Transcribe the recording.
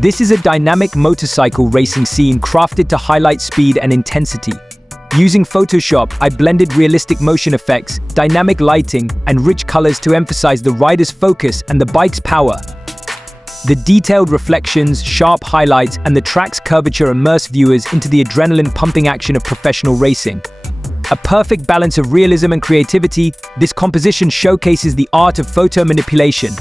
This is a dynamic motorcycle racing scene crafted to highlight speed and intensity. Using Photoshop, I blended realistic motion effects, dynamic lighting, and rich colors to emphasize the rider's focus and the bike's power. The detailed reflections, sharp highlights, and the track's curvature immerse viewers into the adrenaline-pumping action of professional racing. A perfect balance of realism and creativity, this composition showcases the art of photo manipulation,